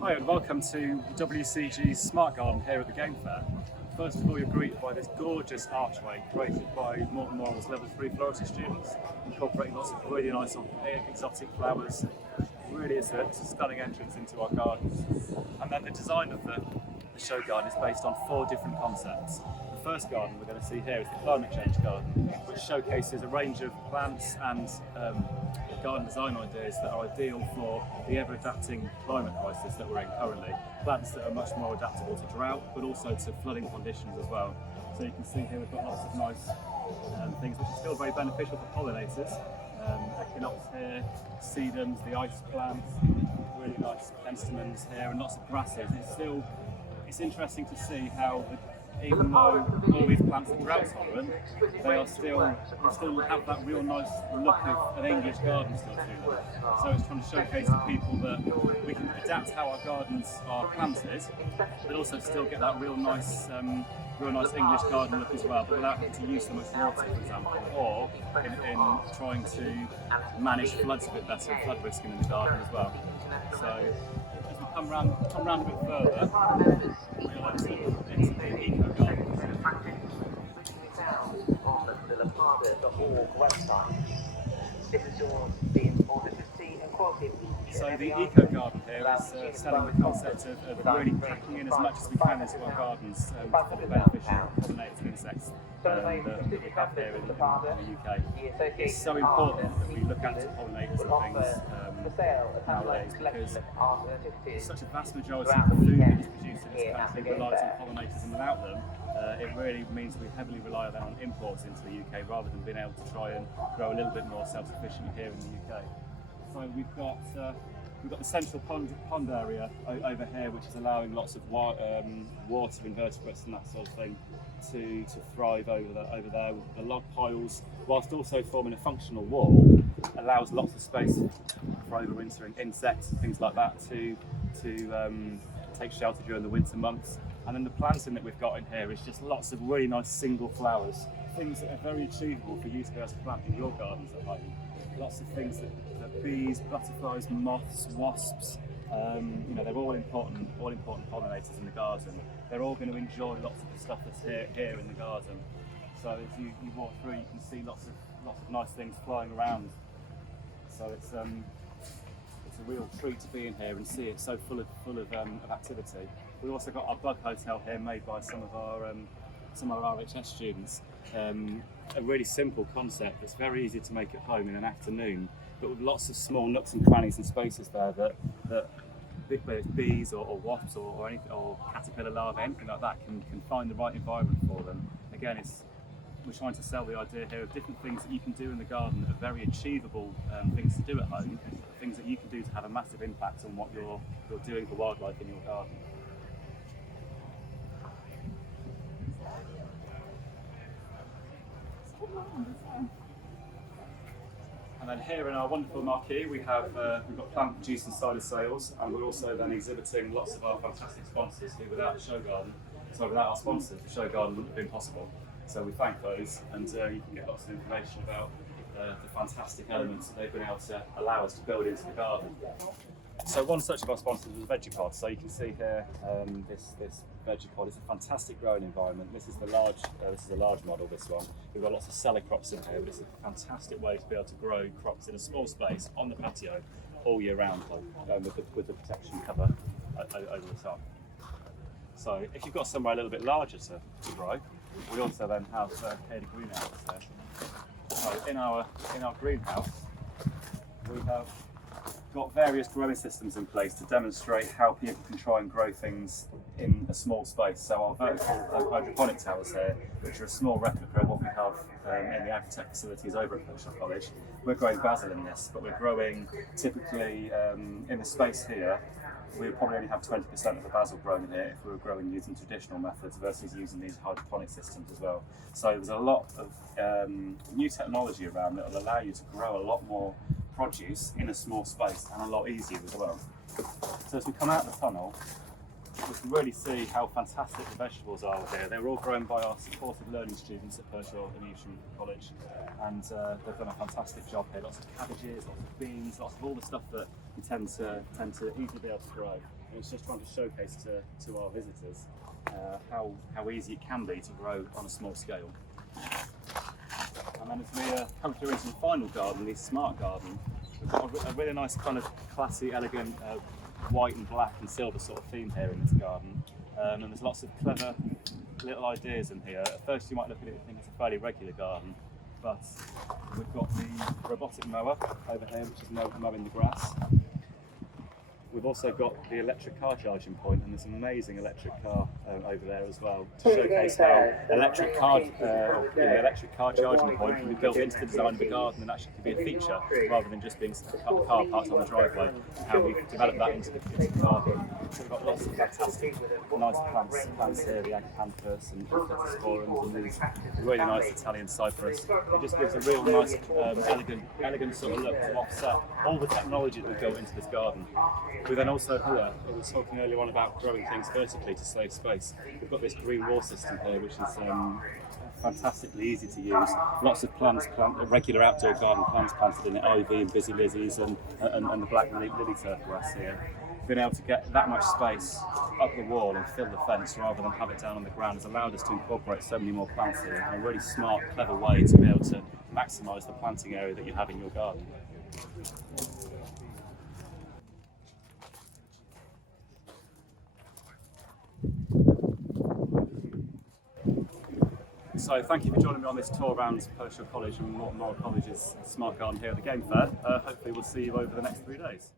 Hi and welcome to WCG's Smart Garden here at the Game Fair. First of all, you're greeted by this gorgeous archway created by Morton Morrell's Level 3 floristry students, incorporating lots of really nice exotic flowers. It really is a stunning entrance into our gardens. And then the design of the show garden is based on 4 different concepts. The first garden we're going to see here is the climate change garden, which showcases a range of plants and garden design ideas that are ideal for the ever-adapting climate crisis that we're in currently. Plants that are much more adaptable to drought, but also to flooding conditions as well. So you can see here we've got lots of nice things which are still very beneficial for pollinators. Echinopsis here, sedums, the ice plants, really nice penstemons here, and lots of grasses. It's interesting to see how even though all these plants are drought tolerant, they still have that real nice look of an English garden still to them. So it's trying to showcase to people that we can adapt how our gardens are planted, but also still get that real nice English garden look as well, but without having to use so much water, for example, or in trying to manage floods a bit better and flood risk in the garden as well. So as we come round a bit further, we'll into the eco garden. So the eco garden here is selling the concept of really packing in as much as we can into our gardens for the beneficial pollinators and insects that we have here in the UK. It's so important that we look after pollinators and things nowadays, because such a vast majority of the food that is produced in this country relies on pollinators, and without them it really means we heavily rely then on imports into the UK rather than being able to try and grow a little bit more self-sufficiently here in the UK. So we've got the central pond area over here, which is allowing lots of water invertebrates and that sort of thing to thrive over there. The log piles, whilst also forming a functional wall, allows lots of space for overwintering insects and things like that to take shelter during the winter months. And then the planting that we've got in here is just lots of really nice single flowers, things that are very achievable for you to be able to plant in your gardens at home. Lots of things that bees, butterflies, moths, wasps, they're all important pollinators in the garden. They're all going to enjoy lots of the stuff that's here in the garden. So as you walk through, you can see lots of nice things flying around. So it's a real treat to be in here and see it so full of activity. We've also got our bug hotel here, made by some of our RHS students. A really simple concept that's very easy to make at home in an afternoon, but with lots of small nooks and crannies and spaces there that bees or wasps or caterpillar larvae, anything like that can find the right environment for them. Again, we're trying to sell the idea here of different things that you can do in the garden that are very achievable things to do at home, things that you can do to have a massive impact on what you're doing for wildlife in your garden. And then here in our wonderful marquee we've got plant produce and cider sales, and we're also then exhibiting lots of our fantastic sponsors who without our sponsors the show garden wouldn't have been possible. So we thank those, and you can get lots of information about the fantastic elements that they've been able to allow us to build into the garden. So one such of our sponsors was Veggie Pod. So you can see here this Veggie Pod is a fantastic growing environment. This is a large model, this one. We've got lots of cellar crops in here, but it's a fantastic way to be able to grow crops in a small space on the patio all year round with the protection cover over the top. So if you've got somewhere a little bit larger to grow, we also then have here the greenhouse there. So in our greenhouse we have got various growing systems in place to demonstrate how people can try and grow things in a small space. So our vertical hydroponic towers here, which are a small replica of what we have in the agri-tech facilities over at Cultural College. We're growing basil in this, but we're growing typically in the space here. We would probably only have 20% of the basil grown in here if we were growing using traditional methods versus using these hydroponic systems as well. So there's a lot of new technology around that will allow you to grow a lot more produce in a small space and a lot easier as well. So as we come out the tunnel, we can really see how fantastic the vegetables are here. They were all grown by our supported learning students at Pershore and Evesham College, and they've done a fantastic job here. Lots of cabbages, lots of beans, lots of all the stuff that you tend to easily be able to grow. And it's just trying to showcase to our visitors how easy it can be to grow on a small scale. And then as we come through into the final garden, the smart garden, we've got a really nice kind of classy, elegant white and black and silver sort of theme here in this garden. And there's lots of clever little ideas in here. At first you might look at it and think it's a fairly regular garden, but we've got the robotic mower over here, which is mowing the grass. We've also got the electric car charging point, and there's an amazing electric car over there as well, to showcase how electric car charging point can be built into the design of the garden and actually can be a feature rather than just being a car parked on the driveway. How we've developed that into the garden. We've got lots of fantastic, nice plants here, the acanthus and Phytosporums, and these really nice Italian cypress. It just gives a real nice, elegant sort of look to offset all the technology that we've built into this garden. We then also here, I was talking earlier on about growing things vertically to save space. We've got this green wall system here, which is fantastically easy to use. Lots of plants, regular outdoor garden plants planted in it, ivy and busy lizzies and the black lily turquoise here. Being able to get that much space up the wall and fill the fence rather than have it down on the ground has allowed us to incorporate so many more plants here in a really smart, clever way to be able to maximise the planting area that you have in your garden. So thank you for joining me on this tour around Pershore College and Morton College's Smart Garden here at the Game Fair. Hopefully we'll see you over the next 3 days.